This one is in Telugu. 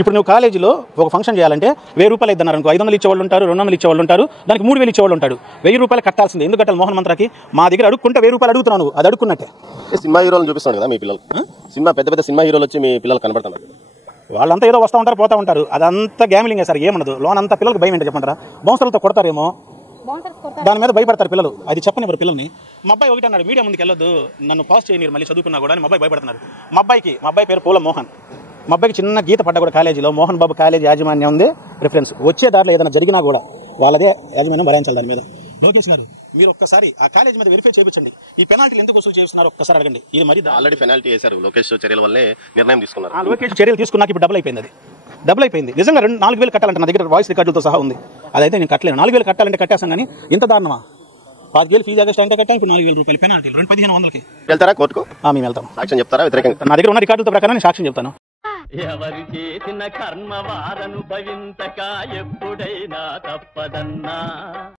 ఇప్పుడు నువ్వు కాలేజీలో ఒక ఫంక్షన్ చేయాలంటే 1000 రూపాయలు ఇద్దన్నారు అనుకో, 500 ఇచ్చేవాళ్ళు ఉంటారు, 200 ఇచ్చేవాళ్ళు ఉంటారు, దానికి 3000 ఇచ్చేవాళ్ళు ఉంటాడు. 1000 రూపాయలు కట్టాల్సిందే. ఎందుకు కట్టాలి? మోహన్ మంత్రాకి మా దగ్గర అడుక్కుంటే 1000 రూపాయలు అడుగుతున్నావు, అది అడుక్కున్నట్టే. సినిమా హీరోలు చూపిస్తాను కదా మీ పిల్లలు, సినిమా పెద్ద పెద్ద సినిమా హీరోలు వచ్చి మీ పిల్లలు కనబడుతున్నారు. వాళ్ళంతా ఏదో వస్తూ ఉంటారు, పోతూ ఉంటారు, అదంతా గ్యామిలింగే సార్. ఏమన్నదు లోన్ అంతా పిల్లలకు భయం ఏంటో చెప్పంటారా? బౌన్సర్లతో కొడతారేమో, దాని మీద భయపడతారు పిల్లలు. అది చెప్పని ఎవరు పిల్లల్ని. మా అబ్బాయి ఒకటి అన్నాడు, మీడియా ముందుకు వెళ్ళొద్దు, నన్ను పాస్ చేయనీరు, మళ్ళీ చదువుకున్నా కూడా అని మా అబ్బాయి భయపడుతున్నారు. మా అబ్బాయి పేరు పూల మోహన్. మా అబ్బాయికి చిన్న గీత పడ్డా కూడా కాలేజీలో మోహన్ బాబు కాలేజీ యాజమాన్యం ఉంది ప్రిఫరెన్స్. వచ్చే దారిలో ఏదైనా జరిగినా కూడా వాళ్ళదే యాజమాన్యం భరించాలి దాని మీద. లోకేష్ గారు, మీరు ఒక్కసారి ఆ కాలేజీ మీద వెరిఫై చేయించండి. ఈ పెనాల్టీలు ఎందుకు వసూలు చేస్తున్నారు ఒక్కసారి అడగండి. ఇది మరి ఆల్రెడీ పెనాల్టీ వేశారు, లోకేష్ చర్యల వల్లే నిర్ణయం తీసుకున్నారు. లోకేష్ చర్యలు తీసుకున్నాక ఇప్పుడు డబుల్ అయిపోయింది. అది డబుల్ అయిపోయింది. నిజంగా 4000 కట్టాలంటే నా దగ్గర వాయిస్ రికార్డులతో సహా ఉంది. అదైతే నేను కట్టలేను. 4000 కట్టాలంటే కట్టేస్తాను, కానీ ఇంత దారుణమా? 5000 ఫీజు ఆగస్ట్ అంటే కట్టాను, ఇప్పుడు 4000 రూపాయలు పెనాల్టీలు, 1500కి వెళ్తారా కోర్టుకు? మేము వెళ్తాం. సాక్ష్యం చెప్తారా? వ్యతిరేకంగా నా దగ్గర ఉన్న రికార్డులతో ప్రకారం నేను సాక్ష్యం చెప్తాను. ఎవరు చేసిన కర్మ వారనుభవించక ఎప్పుడైనా తప్పదన్నా.